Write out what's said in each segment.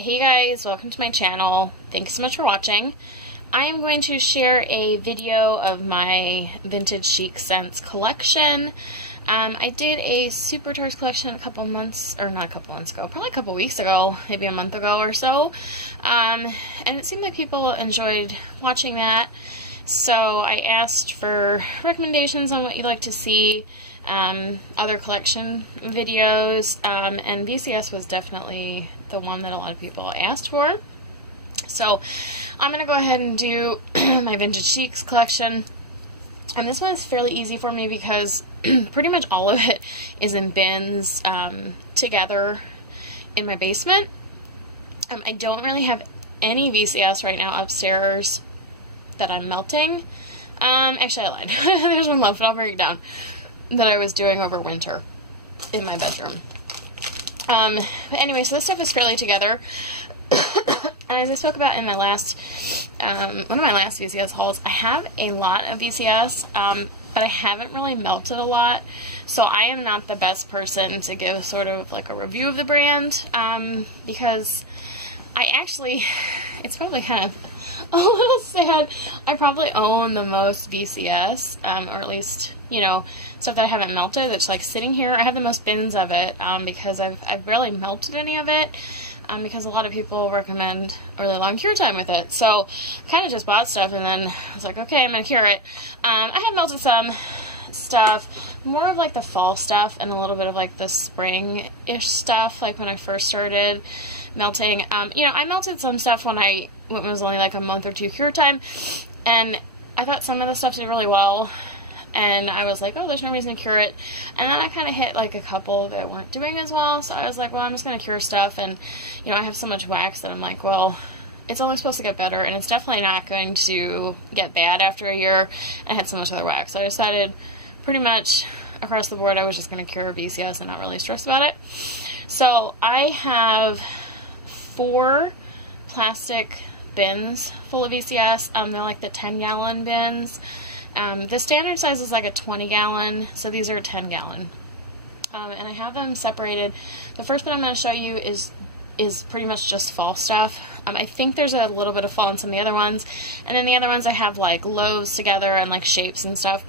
Hey guys, welcome to my channel. Thanks so much for watching. I am going to share a video of my vintage chic scents collection. I did a Super Tours collection a couple months, or not a couple months ago, probably a couple weeks ago, maybe a month ago or so. And it seemed like people enjoyed watching that. So I asked for recommendations on what you'd like to see, other collection videos, and VCS was definitely the one that a lot of people asked for. So I'm going to go ahead and do my Vintage Chics collection. And this one is fairly easy for me because pretty much all of it is in bins together in my basement. I don't really have any VCS right now upstairs that I'm melting. Actually, I lied. There's one left, but I'll bring it down, that I was doing over winter in my bedroom. But anyway, so this stuff is fairly together. And as I spoke about in my last, one of my last VCS hauls, I have a lot of VCS, but I haven't really melted a lot. So I am not the best person to give sort of like a review of the brand, because I actually, it's probably kind of a little sad, I probably own the most VCS, or at least, you know, stuff that I haven't melted that's like sitting here. I have the most bins of it, because I've barely melted any of it, because a lot of people recommend a really long cure time with it. So kind of just bought stuff and then I was like, okay, I'm gonna cure it. I have melted some stuff, more of like the fall stuff and a little bit of like the spring-ish stuff, like when I first started melting. You know, I melted some stuff when it was only like a month or two cure time, and I thought some of the stuff did really well, and I was like, oh, there's no reason to cure it. And then I kind of hit like a couple that weren't doing as well, so I was like, well, I'm just going to cure stuff. And, you know, I have so much wax that I'm like, well, it's only supposed to get better, and it's definitely not going to get bad after a year. I had so much other wax, so I decided pretty much across the board I was just going to cure VCS and not really stress about it. So I have 4 plastic bins full of VCS. They're like the 10-gallon bins. The standard size is like a 20-gallon, so these are a 10-gallon. And I have them separated. The first bin I'm going to show you is pretty much just fall stuff. I think there's a little bit of fall in some of the other ones, and then the other ones I have like loaves together and like shapes and stuff.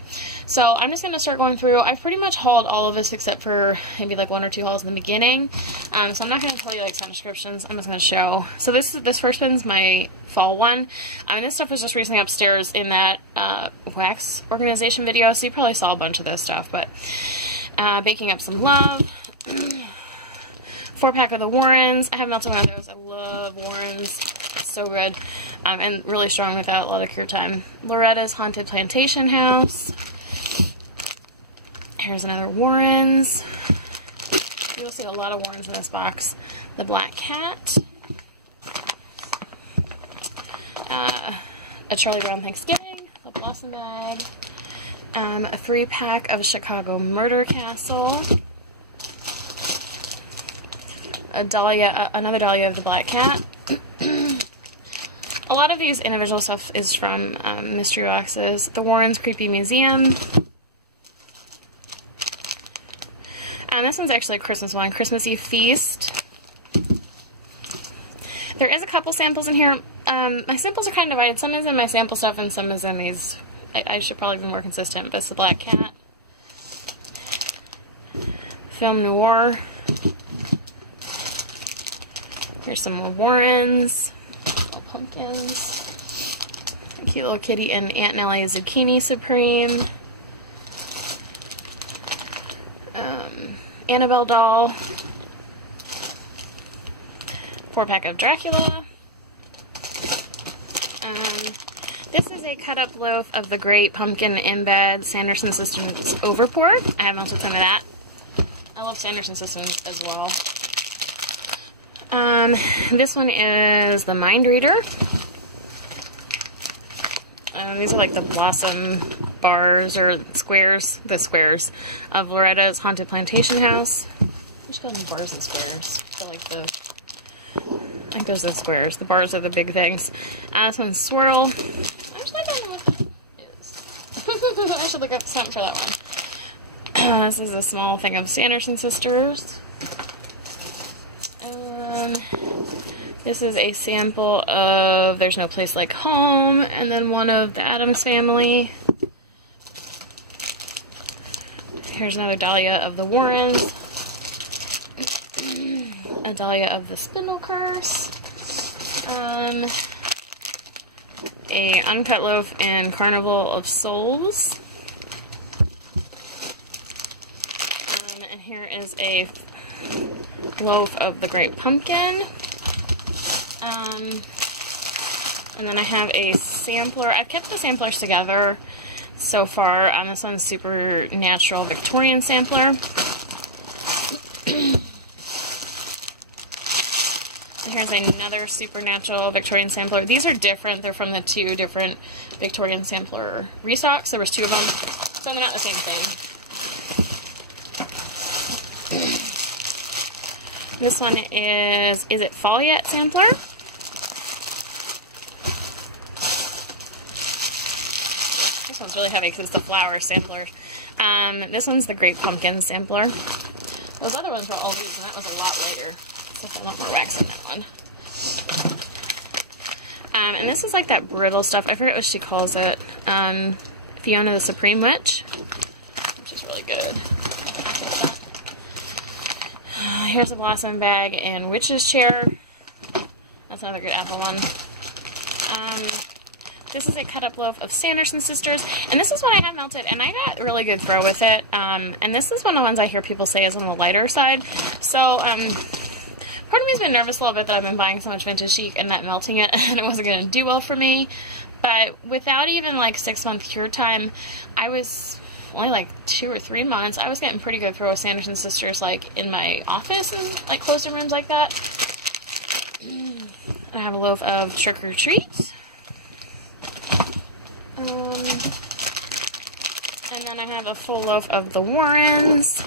So I'm just going to start going through. I've pretty much hauled all of this except for maybe like 1 or 2 hauls in the beginning. So I'm not going to tell you like some descriptions. I'm just going to show. So this first bin's my fall one. I mean, this stuff was just recently upstairs in that wax organization video, so you probably saw a bunch of this stuff. But baking up some love. 4-pack of the Warrens. I have melted one of those. I love Warrens. It's so good. And really strong without a lot of cure time. Loretta's Haunted Plantation House. Here's another Warrens. You'll see a lot of Warrens in this box. The Black Cat. A Charlie Brown Thanksgiving. A Blossom Bag. A 3-pack of Chicago Murder Castle. A Dahlia, another Dahlia of the Black Cat. A lot of these individual stuff is from mystery boxes. The Warrens Creepy Museum. And this one's actually a Christmas one, Christmas Eve Feast. There is a couple samples in here. My samples are kind of divided. Some is in my sample stuff and some is in these. I should probably be more consistent, but it's the Black Cat. Film Noir. Here's some more Warrens, little pumpkins, a cute little kitty and Aunt Nellie Zucchini Supreme, Annabelle doll, 4-pack of Dracula. This is a cut-up loaf of the Great Pumpkin Embed Sanderson Systems Overpour. I have melted some of that. I love Sanderson Systems as well. This one is the Mind Reader. These are like the blossom bars or squares, the squares of Loretta's Haunted Plantation House. I should call them bars and squares. So like I think those are the squares. The bars are the big things. This one's Swirl. Actually, I don't know what that is. I should look up something for that one. This is a small thing of Sanderson Sisters. This is a sample of There's No Place Like Home, and then one of the Addams Family. Here's another dahlia of the Warrens. A dahlia of the Spindle Curse. A uncut loaf in Carnival of Souls. And here is a loaf of the Great Pumpkin. And then I have a sampler. I've kept the samplers together so far. This one's Supernatural Victorian sampler. Here's another Supernatural Victorian sampler. These are different. They're from the two different Victorian sampler restocks. There was two of them, so they're not the same thing. This one is It Fall Yet sampler. This one's really heavy because it's the flower sampler. This one's the Great Pumpkin sampler. Those other ones were all these, and that was a lot later. A lot more wax on that one. And this is like that brittle stuff. I forget what she calls it. Fiona the Supreme Witch, which is really good. Here's a Blossom bag in Witch's Chair. That's another good apple one. This is a cut up loaf of Sanderson Sisters, and this is what I have melted, and I got really good throw with it. And this is one of the ones I hear people say is on the lighter side. So, part of me's been nervous a little bit that I've been buying so much vintage chic and not melting it, and it wasn't going to do well for me. But without even like 6-month cure time, I was only like 2 or 3 months. I was getting pretty good throw with Sanderson Sisters, like in my office and like closed-in rooms like that. I have a loaf of Trick or Treat. And then I have a full loaf of the Warrens.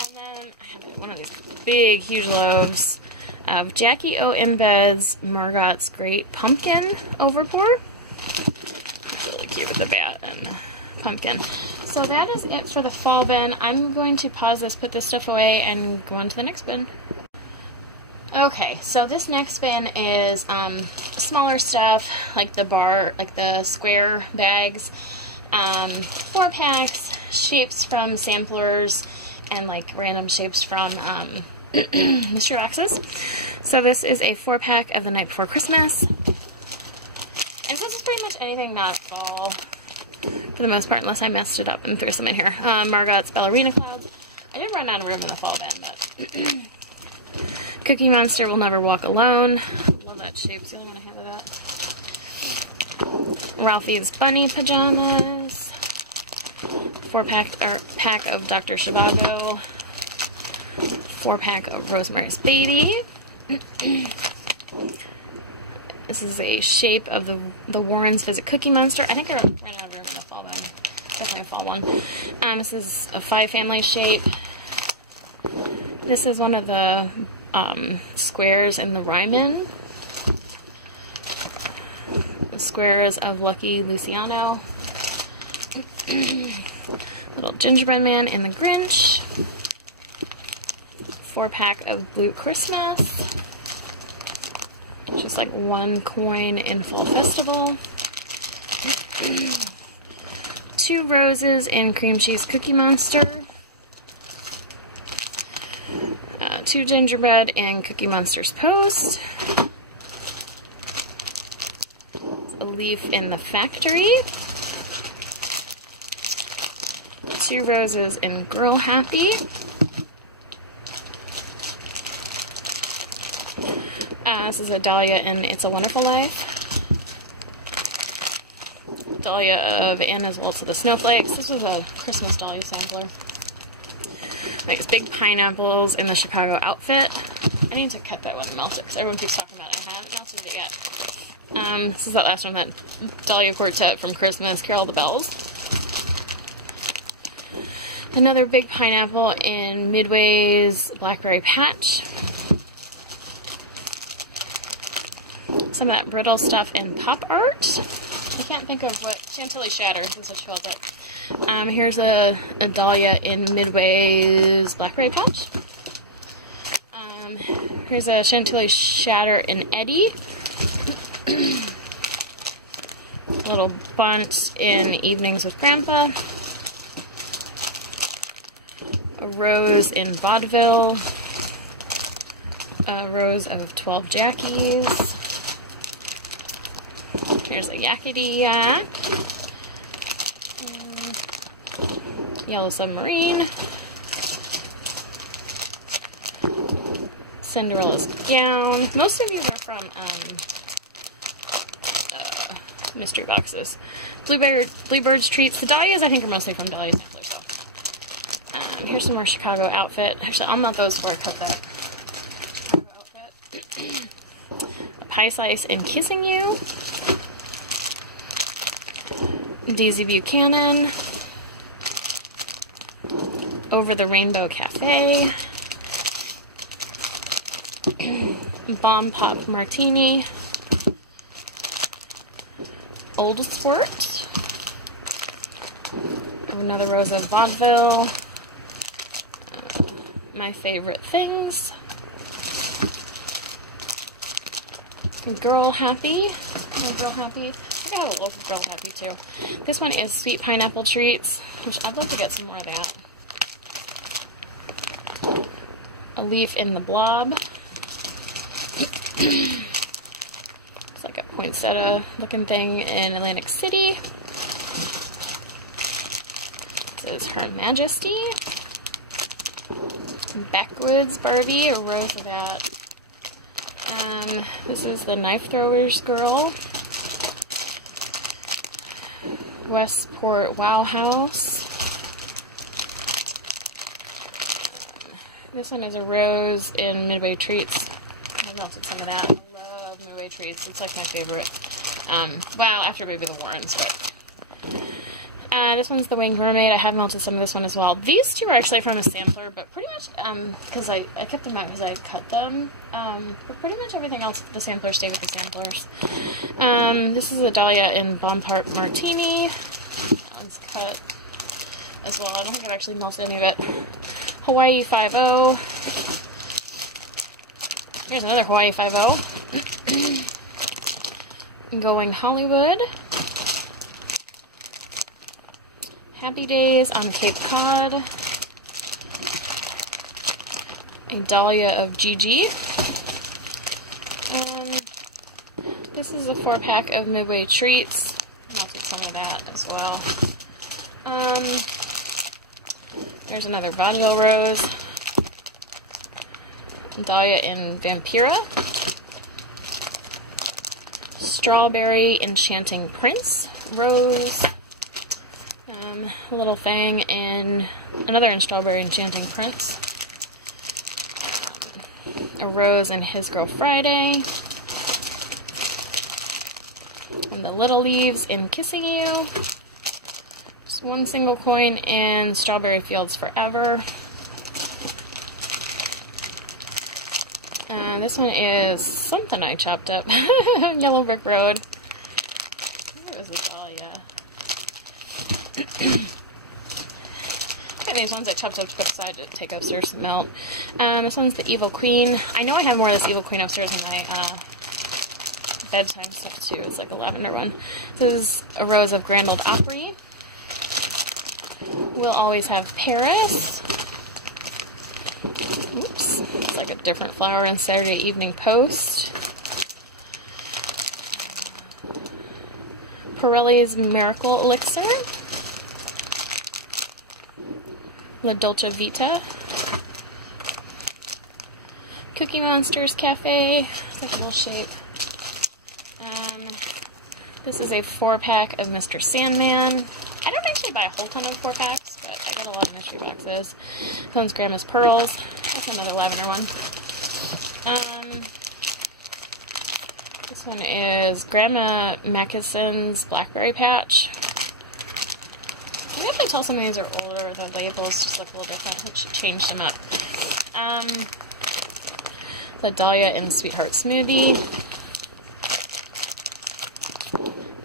I have one of these big, huge loaves of Jackie O. Embed's Margot's Great Pumpkin Overpour. It's really cute with the bat and the pumpkin. So that is it for the fall bin. I'm going to pause this, put this stuff away, and go on to the next bin. Okay, so this next bin is smaller stuff, like the square bags, 4-packs, shapes from samplers, and like random shapes from mystery boxes. So this is a 4-pack of The Night Before Christmas. And so this is pretty much anything not fall, for the most part, unless I messed it up and threw some in here. Margot's Ballerina Clouds. I did run out of room in the fall bin, but Cookie Monster Will Never Walk Alone. Love that shape. It's the only one I have of that. Ralphie's Bunny Pajamas. 4-pack of Dr. Zhivago. 4-pack of Rosemary's Baby. This is a shape of the Warrens Visit Cookie Monster. I think I ran out of room in the fall bin. Definitely a fall one. This is a 5-family shape. This is one of the squares in the Ryman. The squares of Lucky Luciano. Little Gingerbread Man in the Grinch. 4-pack of Blue Christmas. Just like 1 coin in Fall Festival. 2 roses in Cream Cheese Cookie Monster. 2 gingerbread in Cookie Monster's Post. A leaf in the Factory. 2 roses in Girl Happy. This is a dahlia in It's a Wonderful Life. Dahlia of Anna's Waltz of the Snowflakes. This was a Christmas dahlia sampler. Like big pineapples in the Chicago Outfit. I need to cut that one and melt it because everyone keeps talking about it. I haven't melted it yet. This is that last one, that Dahlia Quartet from Christmas, Carol the Bells. Another big pineapple in Midway's Blackberry Patch. Some of that brittle stuff in Pop Art. I can't think of what, Chantilly Shatter is what she calls it. Here's a dahlia in Midway's Blackberry Patch. Here's a Chantilly Shatter in Eddie. A little bunt in Evenings with Grandpa. A rose in Vaudeville. A rose of 12 Jackies. Here's a Yakety Yak. Yellow Submarine. Cinderella's Gown. Most of these are from mystery boxes. Bluebird's Treats. The Dahlias, I think, are mostly from Dahlia Sampler. So here's some more Chicago outfit. Actually, I'll melt those before I cut that. Chicago outfit. A Pie Slice in Kissing You. Daisy Buchanan. Over the Rainbow Cafe. Bomb Pop Martini. Old Sport. Another rose of Vaudeville. My Favorite Things. Girl Happy. My Girl Happy. I got a local Girl Happy too. This one is Sweet Pineapple Treats, which I'd love to get some more of that. A Leaf in the Blob. It's like a poinsettia looking thing in Atlantic City. This is Her Majesty. Backwoods Barbie, a rose of that. This is the Knife Throwers Girl. Westport Wow House. This one is a rose in Midway Treats. I melted some of that. I love Midway Treats. It's like my favorite. Well, after maybe the Warrens, but this one's the Winged Mermaid. I have melted some of this one as well. These two are actually from a sampler, but pretty much, because I kept them out because I cut them. But pretty much everything else, the samplers stay with the samplers. This is a Dahlia in Bomb Pop Martini. That one's cut as well. I don't think I've actually melted any of it. Hawaii 5-0. Here's another Hawaii 5-0. Going Hollywood. Happy Days on Cape Cod. A Dahlia of Gigi. This is a 4-pack of Midway Treats. I'll take some of that as well. There's another Vaudeville Rose. Dahlia in Vampira. Strawberry Enchanting Prince. Rose. A little thing in another in Strawberry Enchanting Prince. A rose in His Girl Friday. And the Little Leaves in Kissing You. Just one single coin in Strawberry Fields Forever. This one is something I chopped up. Yellow Brick Road. It was a Dahlia. These ones I chopped up to put aside to take upstairs to melt. This one's the Evil Queen. I know I have more of this Evil Queen upstairs in my bedtime stuff too. It's like a lavender one. This is a rose of Grand Ole Opry. We'll Always Have Paris. Oops. It's like a different flower in Saturday Evening Post. Pirelli's Miracle Elixir. La Dolce Vita. Cookie Monsters Cafe. It's like a little shape. This is a 4-pack of Mr. Sandman. I don't actually buy a whole ton of 4-packs, but I get a lot of mystery boxes. This one's Grandma's Pearls. That's another lavender one. This one is Grandma Mackeson's Blackberry Patch. I have to tell some of these are older. The labels just look a little different. I should change them up. The Dahlia in Sweetheart Smoothie.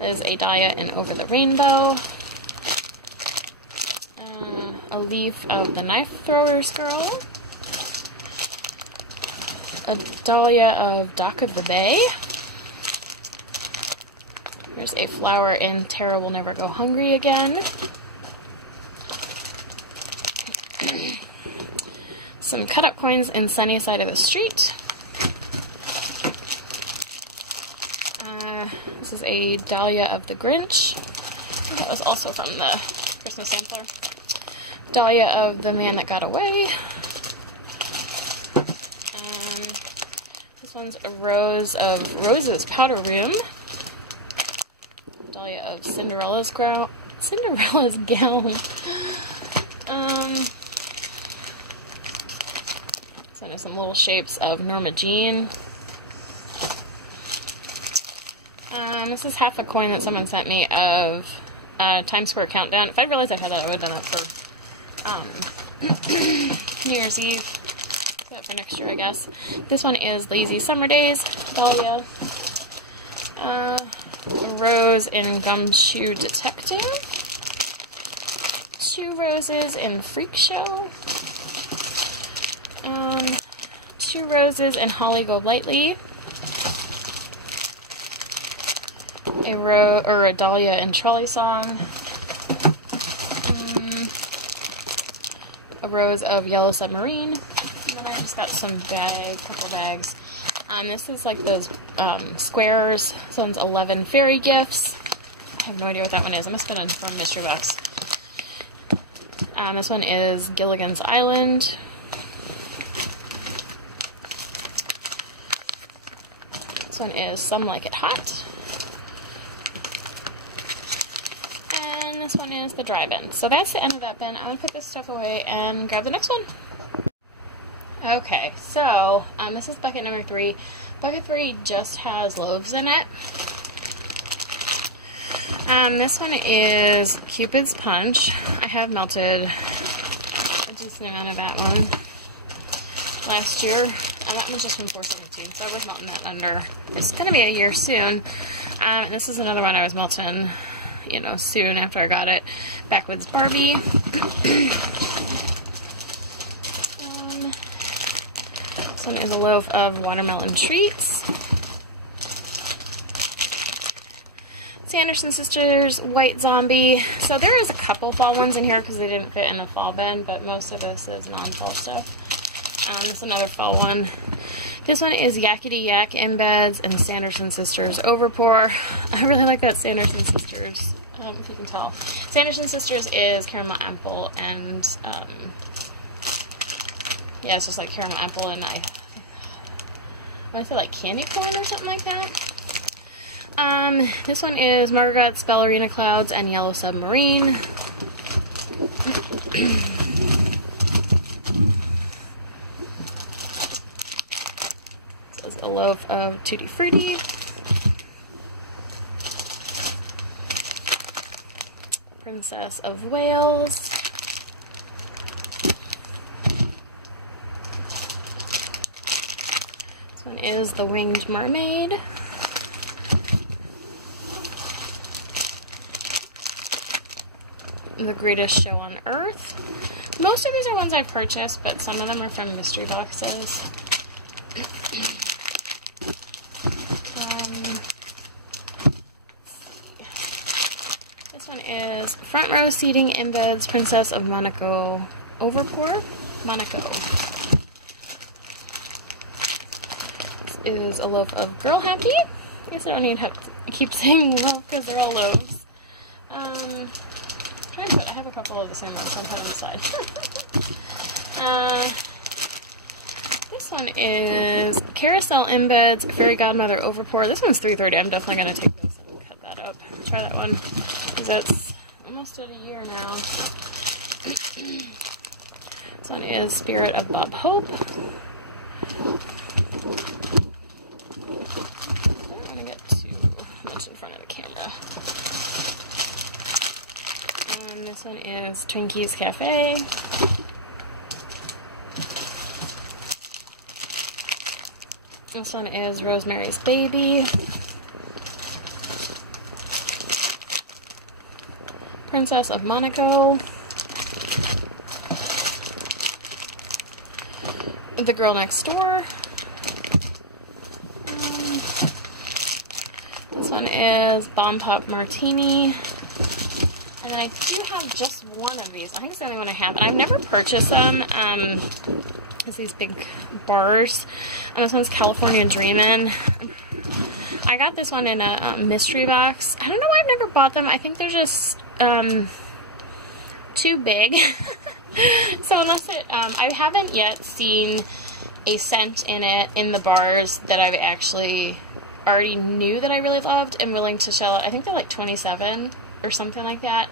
Is a Dahlia in Over the Rainbow. A leaf of the Knife Throwers Girl. A dahlia of Dock of the Bay. There's a flower in Tara Will Never Go Hungry Again. Some cut-up coins in Sunny Side of the Street. This is a dahlia of the Grinch. I think that was also from the Christmas sampler. Dahlia of The Man That Got Away. This one's a rose of Rose's Powder Room. Dahlia of Cinderella's gown. So there's some little shapes of Norma Jean. This is half a coin that someone sent me of Times Square Countdown. If I realized I had that, I would have done that for New Year's Eve. So for next year, I guess. This one is Lazy Summer Days, dahlia. A rose in Gumshoe Detective. 2 roses in Freak Show. 2 roses in Holly Go Lightly. A dahlia in Trolley Song. A rose of Yellow Submarine. And then I just got some couple bags. This is like those squares. This one's 11 fairy gifts. I have no idea what that one is. It must have been from Mystery Box. This one is Gilligan's Island. This one is Some Like It Hot. And this one is the drive-in. So that's the end of that bin. I'm going to put this stuff away and grab the next one. Okay, so this is bucket number 3. Bucket 3 just has Loaves in it. This one is Cupid's Punch. I have melted a decent amount of that one last year. That one's just from 417, so I was melting that under. It's going to be a year soon. And this is another one I was melting, you know, soon after I got it. Backwoods Barbie. This one is a loaf of watermelon treats. Sanderson Sisters White Zombie. So there is a couple fall ones in here because they didn't fit in the fall bin, but most of this is non-fall stuff. This is another fall one. This one is Yakety Yak Embeds and Sanderson Sisters Overpour. I really like that Sanderson Sisters, if you can tell. Sanderson Sisters is caramel apple and, yeah, it's just like caramel apple and I want to say like candy corn or something like that. This one is Margot's Ballerina Clouds and Yellow Submarine. This is a loaf of Tutti Frutti. Princess of Wales. This one is the Winged Mermaid. The Greatest Show on Earth. Most of these are ones I've purchased, but some of them are from mystery boxes. This one is Front Row Seating Embeds Princess of Monaco Overpour. Monaco. This is a loaf of Girl Happy. I guess I don't need to keep saying loaf because they're all loaves. I have a couple of the same ones, so I'll put them aside. This one is Carousel Embeds Fairy Godmother Overpour. This one's $3.30. I'm definitely going to take this and cut that up. Try that one, because that's almost at a year now. This one is Spirit of Bob Hope. I don't want to get too much in front of the camera. And this one is Twinkie's Cafe. This one is Rosemary's Baby. Princess of Monaco. The Girl Next Door. This one is Bomb Pop Martini. And then I do have just one of these. I think it's the only one I have. And I've never purchased them. It's these big bars. And this one's California Dreamin'. I got this one in a mystery box. I don't know why I've never bought them. I think they're just too big. So unless it, I haven't yet seen a scent in it in the bars that I've actually already knew that I really loved and willing to shell out. I think they're like 27 or something like that.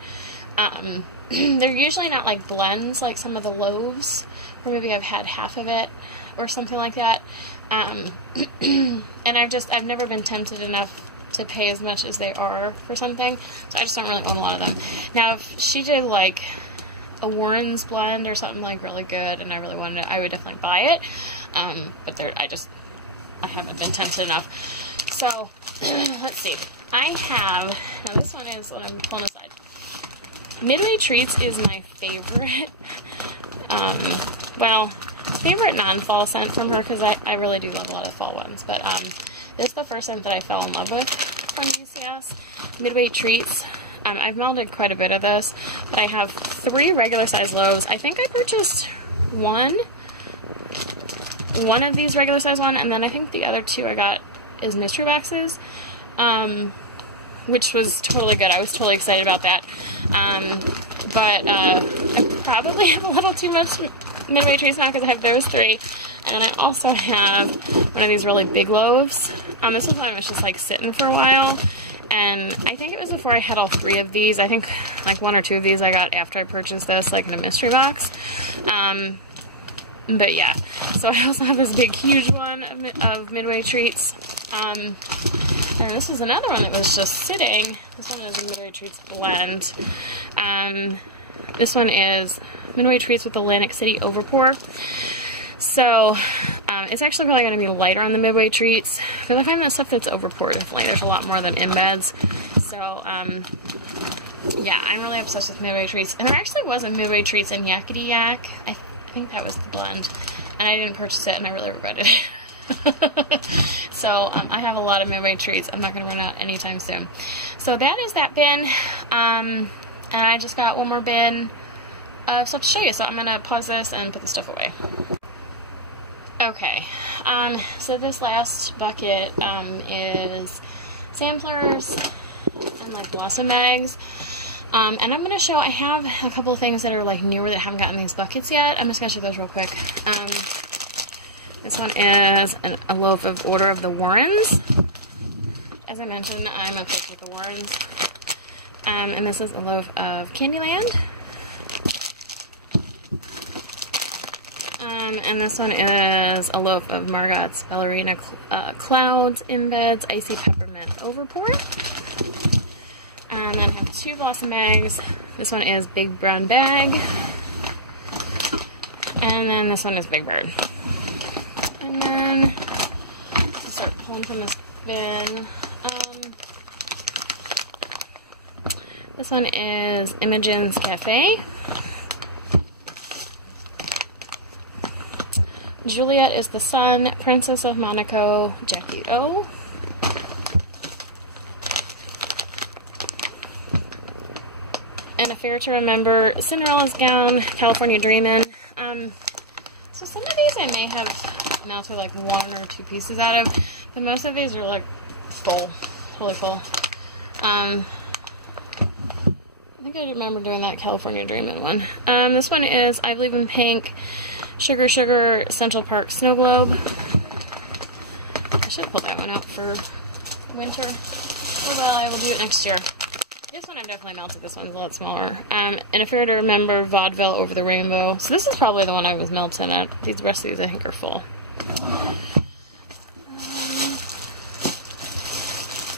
They're usually not like blends like some of the Loaves, or maybe I've had half of it or something like that. And I've never been tempted enough to pay as much as they are for something, so I just don't really own a lot of them. Now, if she did like a Warren's blend or something like really good and I really wanted it, I would definitely buy it. But I haven't been tempted enough. So, let's see. I have, now this one is what I'm pulling aside. Midway Treats is my favorite, favorite non-fall scent from her, because I really do love a lot of fall ones. But this is the first scent that I fell in love with from UCS. Midway Treats. I've melted quite a bit of this, but I have 3 regular size Loaves. I think I purchased one of these regular size one, and then I think the other 2 I got is mystery boxes, which was totally good. I was totally excited about that. But I probably have a little too much Midway Treats now because I have those 3. And then I also have one of these really big Loaves. This was one I was just like sitting for a while. And I think it was before I had all 3 of these. I think like 1 or 2 of these I got after I purchased this, like in a mystery box. But yeah, so I also have this big, huge one of Midway Treats. And this is another one that was just sitting. This one is a Midway Treats blend. This one is Midway Treats with Atlantic City Overpour. So, it's actually probably going to be lighter on the Midway Treats, because I find that stuff that's overpour, definitely, there's a lot more than embeds. So, yeah, I'm really obsessed with Midway Treats. And there actually was a Midway Treats in Yakety Yak. I think that was the blend. And I didn't purchase it, and I really regretted it. So, I have a lot of Midway Treats. I'm not going to run out anytime soon. So, that is that bin. And I just got one more bin of stuff to show you. So, I'm going to pause this and put the stuff away. Okay, so this last bucket is samplers and like Blossom bags, and I'm going to show, I have a couple of things that are like newer that haven't gotten these buckets yet. I'm just going to show those real quick. This one is a loaf of Order of the Warrens. As I mentioned, I'm obsessed with the Warrens. And this is a loaf of Candyland. And this one is a loaf of Margot's Ballerina Clouds Embeds Icy Peppermint Overpour. And then I have 2 Blossom bags. This one is Big Brown Bag. And then this one is Big Bird. And then I'll start pulling from this bin. This one is Imogen's Cafe. Juliet is the Sun, Princess of Monaco, Jackie O. And A Fair to Remember, Cinderella's Gown, California Dreamin'. So some of these I may have melted like 1 or 2 pieces out of, but most of these are like full, totally full. I think I remember doing that California Dreamin' one. This one is I Believe in Pink, Sugar Sugar, Central Park Snow Globe. I should pull that one out for winter. Oh well, I will do it next year. This one I've definitely melted. This one's a lot smaller. And A Fair to Remember, Vaudeville Over the Rainbow. So this is probably the one I was melting at. These rest of these I think are full.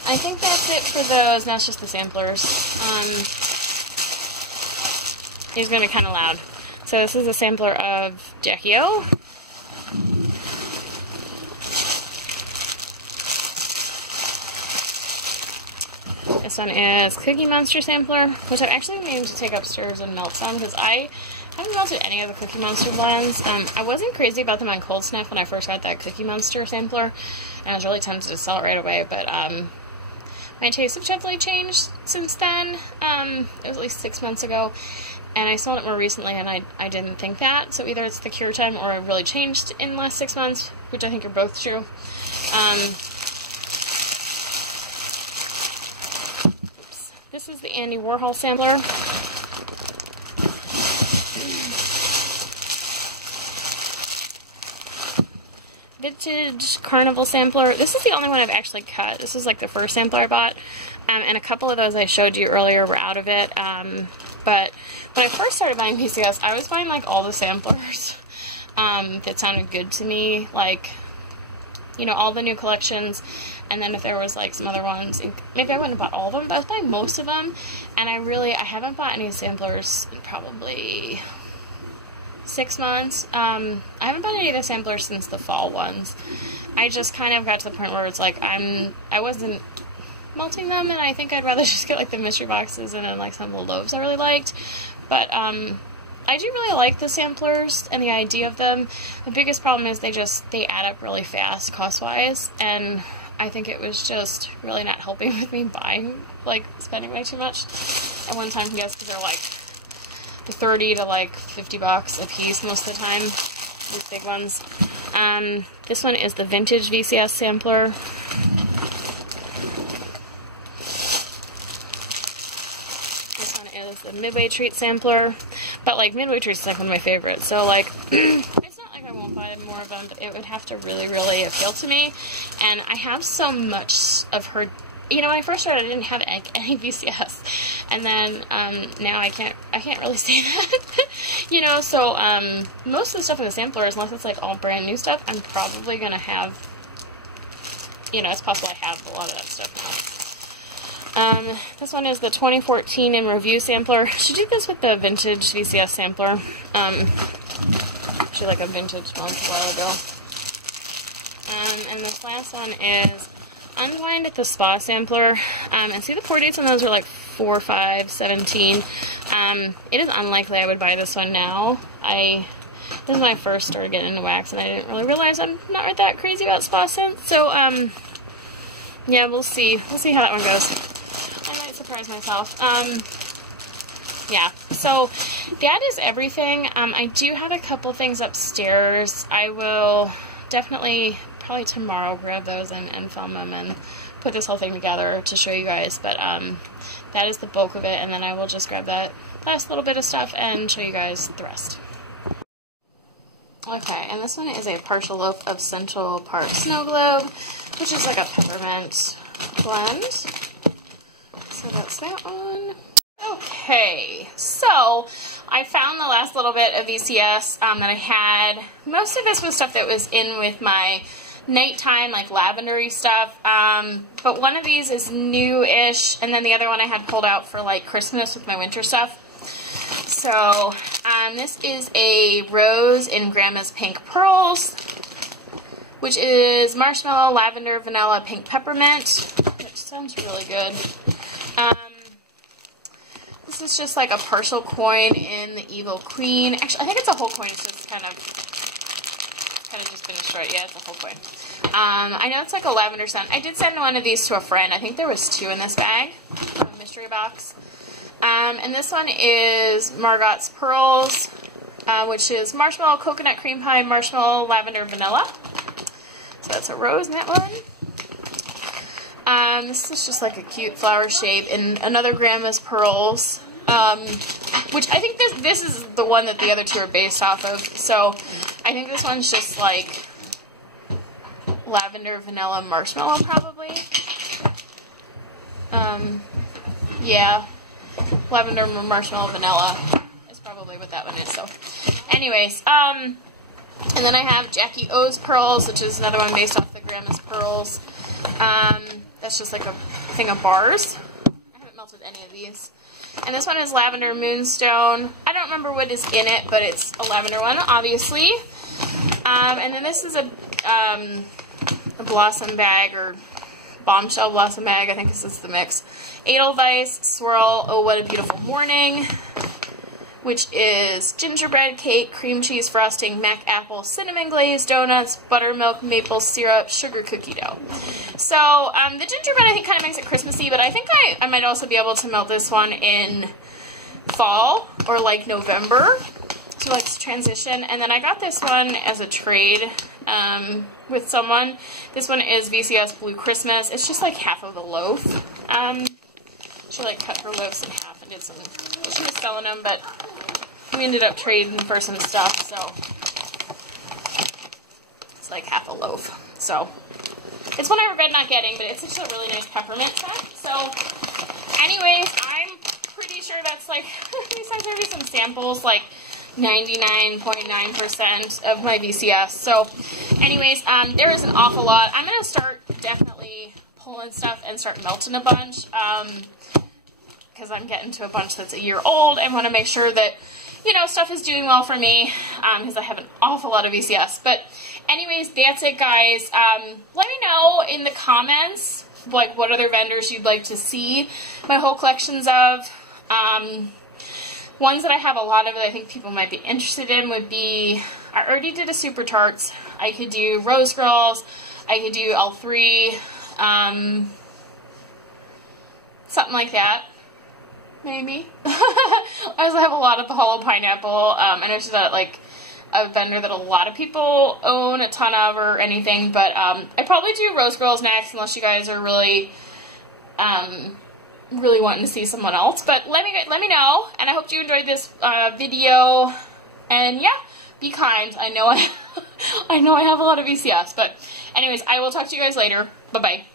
I think that's it for those. Now it's just the samplers. These are going to be kind of loud. So this is a sampler of Jackie O. This one is Cookie Monster sampler, which I've actually been meaning to take upstairs and melt some, because I haven't melted any of the Cookie Monster blends. I wasn't crazy about them on Cold Sniff when I first got that Cookie Monster sampler, and I was really tempted to sell it right away, but my tastes have definitely changed since then. It was at least 6 months ago, and I smelled it more recently, and I didn't think that. So either it's the cure time or it really changed in the last 6 months, which I think are both true. This is the Andy Warhol sampler. Vintage Carnival sampler. This is the only one I've actually cut. This is like the first sampler I bought. And a couple of those I showed you earlier were out of it. But when I first started buying VCS, I was buying like all the samplers that sounded good to me. Like, you know, all the new collections. And then if there was like some other ones, maybe I wouldn't have bought all of them, but I was buying most of them. And I haven't bought any samplers in probably 6 months. I haven't bought any of the samplers since the fall ones. I just kind of got to the point where it's like I wasn't melting them, and I think I'd rather just get like the mystery boxes and then like some of the Loaves I really liked. But I do really like the samplers and the idea of them. The biggest problem is they add up really fast cost-wise, and I think it was just really not helping with me spending way too much. At one time, yes, because they're like 30 to like $50 a piece most of the time, these big ones. This one is the vintage VCS sampler. This one is the Midway Treat sampler, but like Midway Treat is like one of my favorites, so like it's not like I won't buy more of them, but it would have to really, really appeal to me. And I have so much of her. You know, when I first started, I didn't have any VCS, and then now I can't really say that. You know, so most of the stuff in the sampler, unless it's like all brand new stuff, I'm probably gonna have. You know, it's possible I have a lot of that stuff now. This one is the 2014 in review sampler. She did this with the vintage VCS sampler. Actually, like a vintage one a while ago. And this last one is Unwind at the Spa sampler. And see, the pour dates on those are like 4, 5, 17. It is unlikely I would buy this one now. This is when I first started getting into wax, and I didn't really realize I'm not that crazy about spa scents. So, yeah, we'll see. We'll see how that one goes. I might surprise myself. Yeah, so that is everything. I do have a couple things upstairs. I will definitely, probably tomorrow, grab those and film them and put this whole thing together to show you guys. But that is the bulk of it, and then I will just grab that last little bit of stuff and show you guys the rest. Okay, and this one is a partial loaf of Central Park Snow Globe, which is like a peppermint blend. So that's that one. Okay, so I found the last little bit of VCS that I had. Most of this was stuff that was in with my nighttime, like lavendery stuff. But one of these is new-ish, and then the other one I had pulled out for like Christmas with my winter stuff. So this is a Rose in Grandma's Pink Pearls, which is marshmallow, lavender, vanilla, pink peppermint, which sounds really good. This is just like a partial coin in the Evil Queen. Actually, I think it's a whole coin. It's just kind of just finished right. Yeah, it's a whole coin. I know it's like a lavender scent. I did send one of these to a friend. I think there was 2 in this bag, a mystery box. And this one is Margot's Pearls, which is marshmallow, coconut cream pie, marshmallow, lavender, vanilla. So that's a rose in that one. This is just like a cute flower shape, and another Grandma's Pearls, which I think this is the one that the other 2 are based off of. So I think this one's just like lavender, vanilla, marshmallow probably. Yeah. Lavender, marshmallow, vanilla is probably what that one is. So, anyways, and then I have Jackie O's Pearls, which is another one based off the Grandma's Pearls. That's just like a thing of bars. I haven't melted any of these. And this one is Lavender Moonstone. I don't remember what is in it, but it's a lavender one, obviously. And then this is a blossom bag, or bombshell blossom bag. I think this is the mix. Edelweiss Swirl, Oh What a Beautiful Morning. which is gingerbread cake, cream cheese frosting, mac apple, cinnamon glazed donuts, buttermilk, maple syrup, sugar cookie dough. So the gingerbread I think kind of makes it Christmassy, but I think I might also be able to melt this one in fall or like November to like transition. And then I got this one as a trade with someone. This one is VCS Blue Christmas. It's just like half of a loaf. She like cut her loaves in half and did some, she was selling them, but we ended up trading for some stuff, so it's like half a loaf. So it's one I regret not getting, but it's just a really nice peppermint scent. So anyways, I'm pretty sure that's like, besides there be some samples, like 99.9% of my VCS. So anyways, there is an awful lot. I'm going to start definitely pulling stuff and start melting a bunch, because I'm getting to a bunch that's a year old. I want to make sure that, you know, stuff is doing well for me, because I have an awful lot of VCS. But anyways, that's it, guys. Let me know in the comments, like, what other vendors you'd like to see my whole collections of. Ones that I have a lot of that I think people might be interested in would be, I already did a Super Tarts. I could do Rose Girls. I could do L3. Something like that. Maybe. I also have a lot of the Hollow Pineapple. I know she's like a vendor that a lot of people own a ton of or anything, but I probably do Rose Girls next unless you guys are really really wanting to see someone else. But let me know, and I hope you enjoyed this video. And yeah, be kind. I know I know I have a lot of VCS, but anyways, I will talk to you guys later. Bye bye.